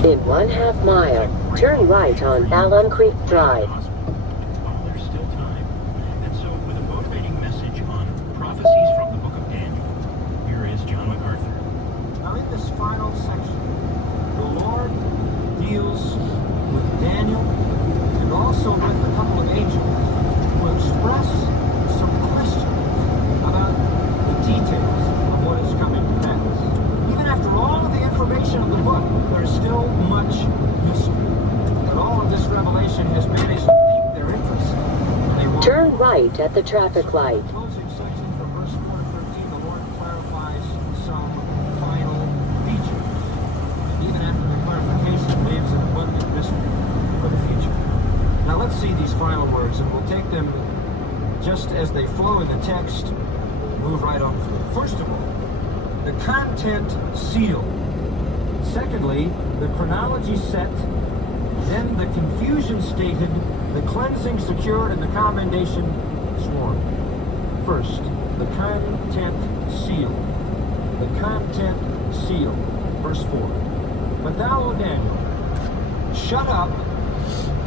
In 1/2 mile, turn right on Allen Creek Drive. There's still time. And so, with a motivating message on prophecies from the book of Daniel, here is John MacArthur. Now, in this final section, the Lord deals with Daniel and also with a couple of angels who express some questions about the details of what is coming to pass. Even after all of the information of the book, there is still much mystery. But all of this revelation has managed to pique their interest. Turn right at the traffic light. Closing section from verse 4 to 13, the Lord clarifies some final features. And even after the clarification, leaves an abundant mystery for the future. Now let's see these final words, and we'll take them just as they flow in the text. Move right on through. First of all, the content sealed. Secondly, the chronology set. Then the confusion stated, the cleansing secured, and the commendation sworn. First, the content sealed. The content sealed. Verse 4. But thou, O Daniel, shut up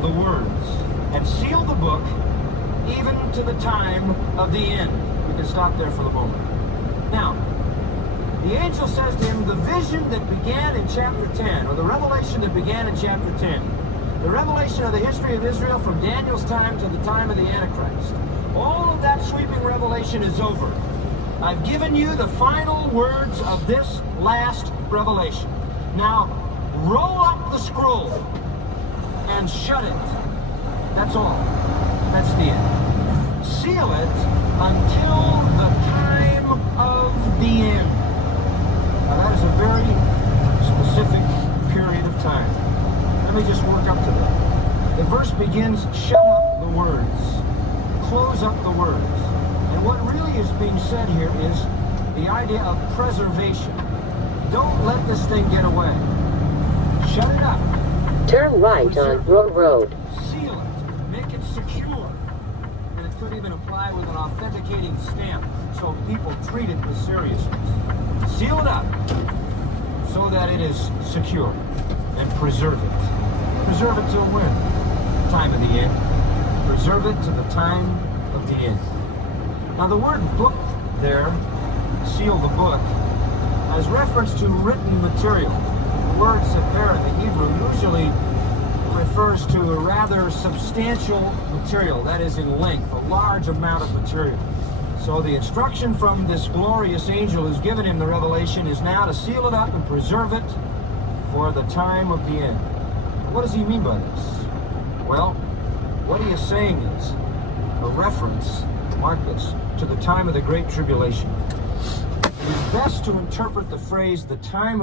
the words and seal the book even to the time of the end. We can stop there for the moment. Now, the angel says to him, the vision that began in chapter 10, or the revelation that began in chapter 10, the revelation of the history of Israel from Daniel's time to the time of the Antichrist, all of that sweeping revelation is over. I've given you the final words of this last revelation. Now, roll up the scroll and shut it. That's all. That's the end. Seal it until the time of the end. Now that is a very specific period of time. Let me just work up to that. The verse begins, shut up the words. Close up the words. And what really is being said here is the idea of preservation. Don't let this thing get away. Shut it up. Turn right on Brook Road. Seal it. Make it secure. And it could even apply with an authenticating stamp so people treat it with seriousness. Seal it up so that it is secure, and preserve it. Preserve it till when? Time of the end. Preserve it to the time of the end. Now the word book there, seal the book, has reference to written material. The word sefer in the Hebrew usually refers to a rather substantial material, that is in length, a large amount of material. So the instruction from this glorious angel who's given him the revelation is now to seal it up and preserve it for the time of the end. What does he mean by this? Well, what he is saying is a reference, mark this, to the time of the Great Tribulation. It is best to interpret the phrase, the time of